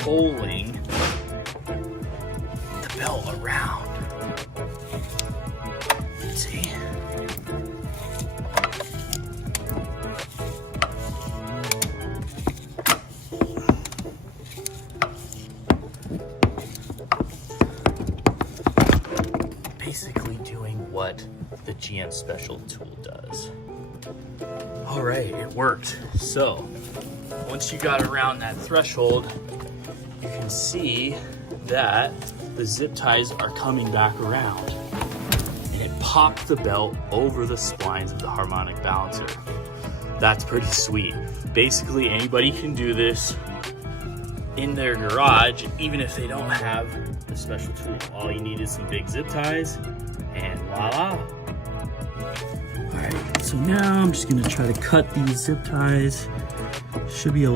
pulling the belt around. See? Basically doing what the GM Special tool does. All right, it worked. So once you got around that threshold, you can see that the zip ties are coming back around, and it popped the belt over the splines of the harmonic balancer. That's pretty sweet. Basically, anybody can do this in their garage, even if they don't have the special tool. All you need is some big zip ties, and voila. All right, so now I'm just gonna try to cut these zip ties. Should be able